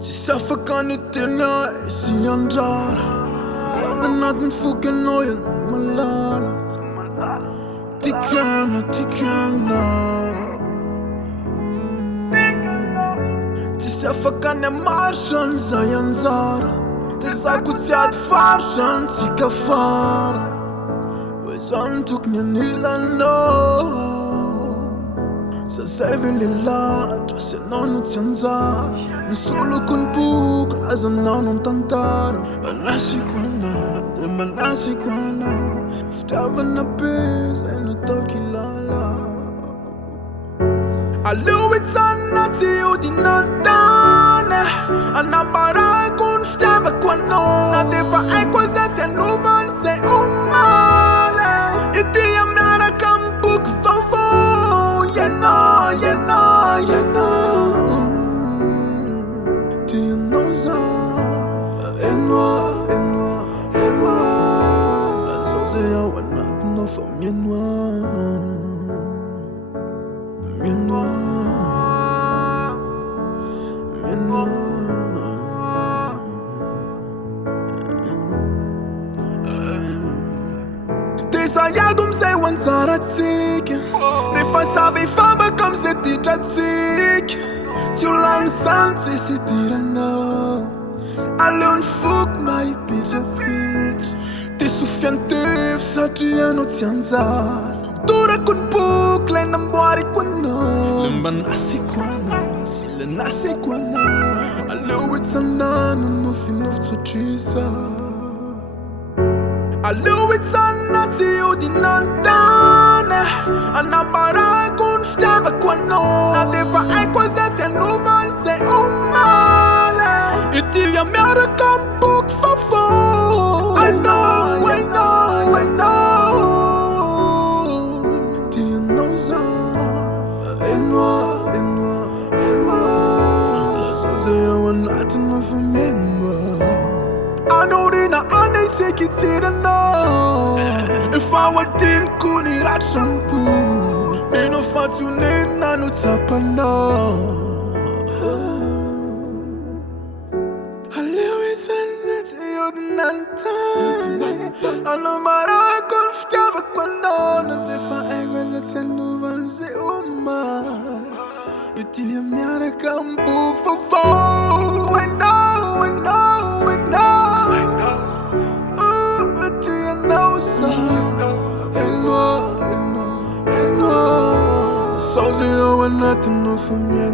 Ti sa fa kan inte nej si andra Fan natten fuken nojen malala Ti kana Ti sa fa kan jag marschen zayan zara Ti sa kutsiat farshan ti kafara Wezan tuk nyan no Sa seveli ladra se nonu tsanzar Nisolo kun puk aza nanum tantara Manasi kwana, de manasi kwana Ftava na bez, eno toki lala Aluit sana ti udinantane Anambara kun ftava kwano Na deva ekwa zete nuvan se umale Iti amara kampuk favo You know Do you know ça Et moi Sans ea wanat no fa mieux noir Tesa yagum se wan zaratsik Ne fa sabe fama comme c'est dijatsik Tu l'as senti si tirano Alun fuk mai pija pitch Ti suffiantev sa tiano tianzar Dura kun bukle nambuari kwano Lemban nasi kwana, sila nasi kwana Aluit sanano no finuf tsuchisa Aluit sanati udinantane Anambara kun ftava kwano Na deva ekwa zete nuvan se umale Iti ya miara kampuk favo I know Do you know ça Et moi La sauce ya wanat no fa menwa I know dina ane seki tira no If I were din kuni rat shampoo Me no fatu ne na no tapa no Alewis venet yodinantane Anamara konftava kwando Na defa egweza tenu vanze umar Itilia miara kampuk favo I know Do you know ça Et moi Sans ea wanat no fa mieux